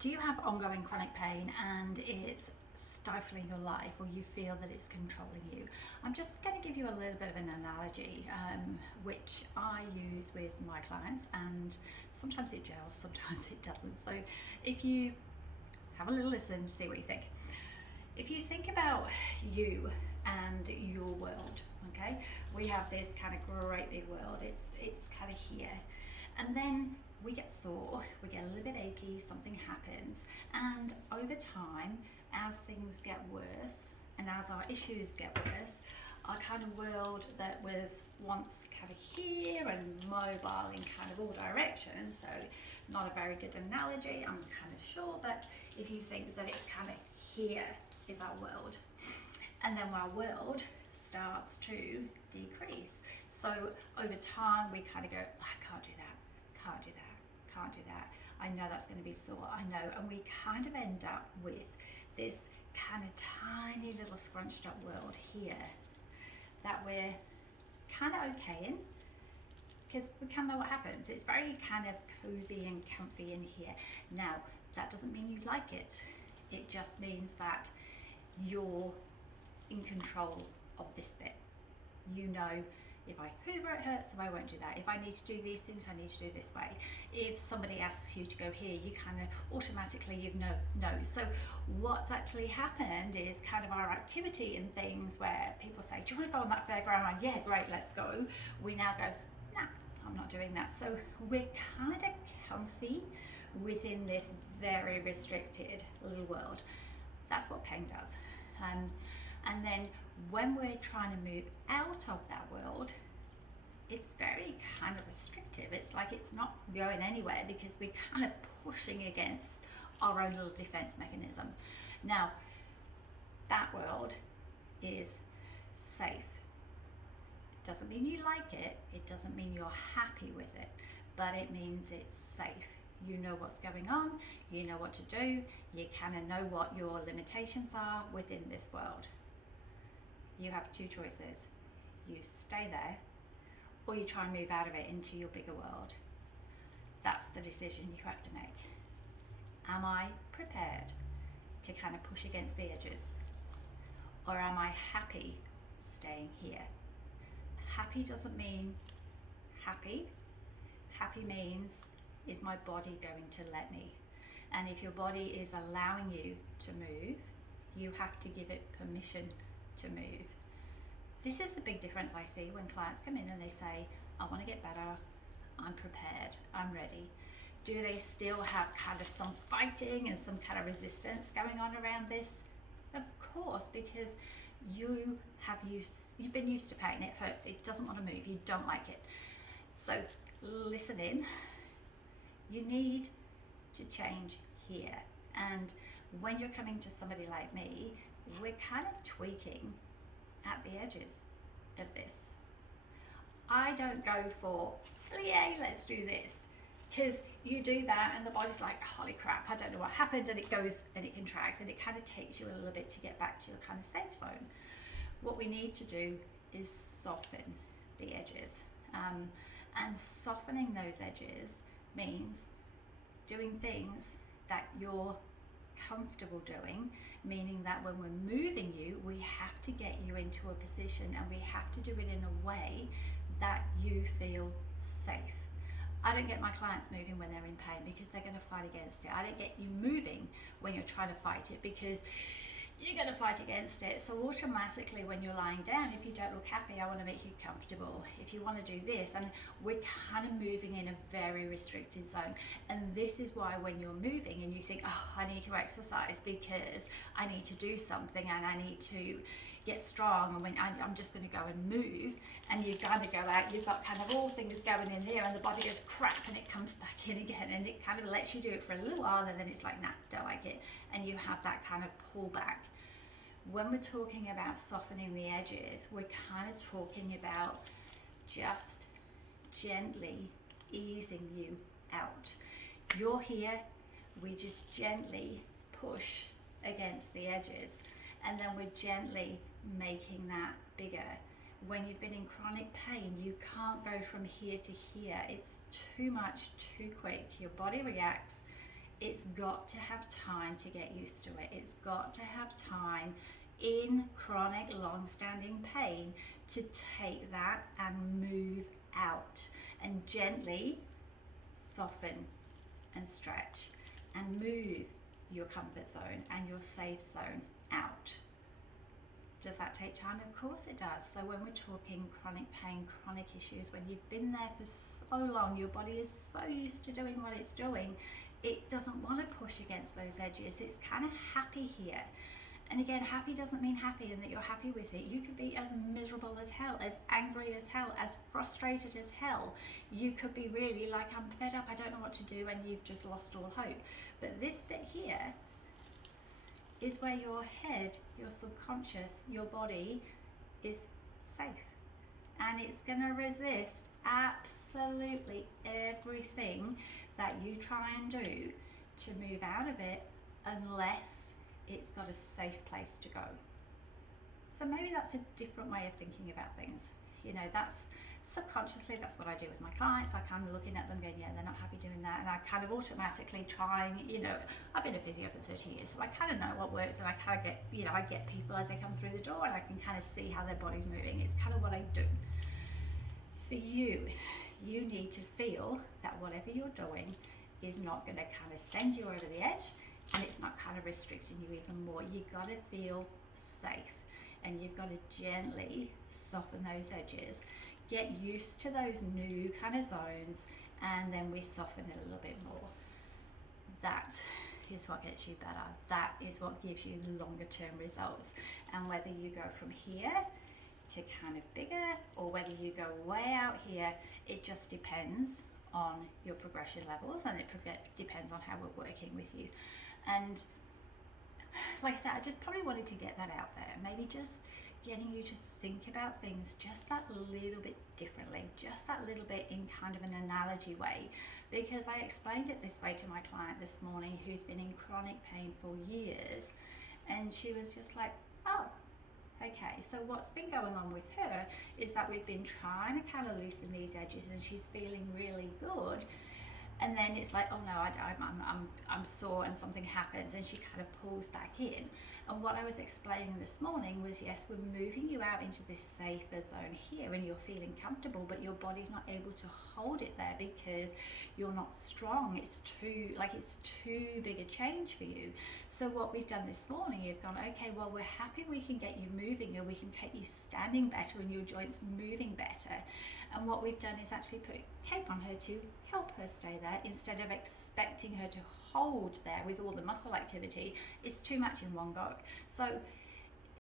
Do you have ongoing chronic pain and it's stifling your life, or you feel that it's controlling you? I'm just going to give you a little bit of an analogy, which I use with my clients, and sometimes it gels, sometimes it doesn't. So if you have a little listen, see what you think. If you think about you and your world, okay, we have this kind of great big world. It's kind of here, and then we get sore, we get a little bit achy, something happens, and over time, as things get worse and as our issues get worse, our kind of world that was once kind of here and mobile in kind of all directions, so not a very good analogy, I'm kind of sure, but if you think that it's kind of here is our world, and then our world starts to decrease. So over time, we kind of go, I can't do that, can't do that, can't do that. I know that's going to be sore, I know. And we kind of end up with this kind of tiny little scrunched up world here that we're kind of okay in, because we kind of know what happens. It's very kind of cozy and comfy in here. Now, that doesn't mean you like it. It just means that you're in control of this bit. You know, if I hoover, it hurts, so I won't do that. If I need to do these things, I need to do this way. If somebody asks you to go here, you kind of automatically you know. So what's actually happened is kind of our activity in things where people say, do you want to go on that fairground? Yeah, great, let's go. We now go, nah, I'm not doing that. So we're kind of comfy within this very restricted little world. That's what pain does. And then when we're trying to move out of that world, it's very kind of restrictive. It's like it's not going anywhere because we're kind of pushing against our own little defense mechanism. Now, that world is safe. It doesn't mean you like it. It doesn't mean you're happy with it, but it means it's safe. You know what's going on, you know what to do, you kind of know what your limitations are within this world. You have two choices. You stay there, or you try and move out of it into your bigger world. That's the decision you have to make. Am I prepared to kind of push against the edges, or am I happy staying here? Happy doesn't mean happy. Happy means, is my body going to let me? And if your body is allowing you to move, you have to give it permission to move. This is the big difference I see when clients come in and they say, I want to get better, I'm prepared, I'm ready. Do they still have kind of some fighting and some kind of resistance going on around this? Of course, because you've been used to pain, it hurts, it doesn't want to move, you don't like it. So listen in. You need to change here. And when you're coming to somebody like me, we're kind of tweaking at the edges of this. I don't go for, yay, let's do this. Because you do that and the body's like, holy crap, I don't know what happened, and it goes and it contracts and it kind of takes you a little bit to get back to your kind of safe zone. What we need to do is soften the edges. And softening those edges means doing things that you're comfortable doing, meaning that when we're moving you, we have to get you into a position and we have to do it in a way that you feel safe. I don't get my clients moving when they're in pain because they're going to fight against it. I don't get you moving when you're trying to fight it because you're going to fight against it. So automatically when you're lying down, if you don't look happy, I want to make you comfortable. If you want to do this, and we're kind of moving in a very restricted zone. And this is why when you're moving and you think, oh, I need to exercise because I need to do something and I need to get strong, and when I'm just going to go and move, and you kind of go out, you've got kind of all things going in there and the body goes crap and it comes back in again, and it kind of lets you do it for a little while and then it's like, nah, don't like it, and you have that kind of pullback. When we're talking about softening the edges, we're kind of talking about just gently easing you out. You're here, we just gently push against the edges, and then we're gently making that bigger. When you've been in chronic pain, you can't go from here to here. It's too much, too quick. Your body reacts it's got to have time to get used to it. It's got to have time in chronic long-standing pain to take that and move out and gently soften and stretch and move your comfort zone and your safe zone out. Does that take time? Of course it does. So when we're talking chronic pain, chronic issues, when you've been there for so long, your body is so used to doing what it's doing, it doesn't want to push against those edges. It's kind of happy here. And again, happy doesn't mean happy and that you're happy with it. You could be as miserable as hell, as angry as hell, as frustrated as hell. You could be really like, I'm fed up, I don't know what to do, and you've just lost all hope. But this bit here is where your head, your subconscious, your body is safe. And it's going to resist absolutely everything that you try and do to move out of it unless it's got a safe place to go. So maybe that's a different way of thinking about things. You know, that's subconsciously, that's what I do with my clients. I kind of looking at them going, yeah, they're not happy doing that. And I kind of automatically trying, you know, I've been a physio for 30 years, so I kind of know what works, and I kind of get, you know, I get people as they come through the door and I can kind of see how their body's moving. It's kind of what I do. For you, you need to feel that whatever you're doing is not going to kind of send you over the edge, and it's not kind of restricting you even more. You've got to feel safe, and you've got to gently soften those edges, get used to those new kind of zones, and then we soften it a little bit more. That is what gets you better. That is what gives you longer term results. And whether you go from here to kind of bigger, or whether you go way out here, it just depends on your progression levels, and it depends on how we're working with you. And like I said, I just probably wanted to get that out there, maybe just getting you to think about things just that little bit differently, just that little bit in kind of an analogy way, because I explained it this way to my client this morning who's been in chronic pain for years, and she was just like, oh, okay, so what's been going on with her is that we've been trying to kind of loosen these edges, and she's feeling really good, and then it's like, oh no, I'm sore, and something happens, and she kind of pulls back in. And what I was explaining this morning was, yes, we're moving you out into this safer zone here, and you're feeling comfortable, but your body's not able to hold it there because you're not strong. It's too big a change for you. So what we've done this morning, you've gone, okay, well, we're happy we can get you moving, and we can get you standing better and your joints moving better. And what we've done is actually put tape on her to help her stay there, instead of expecting her to hold there with all the muscle activity. It's too much in one go. So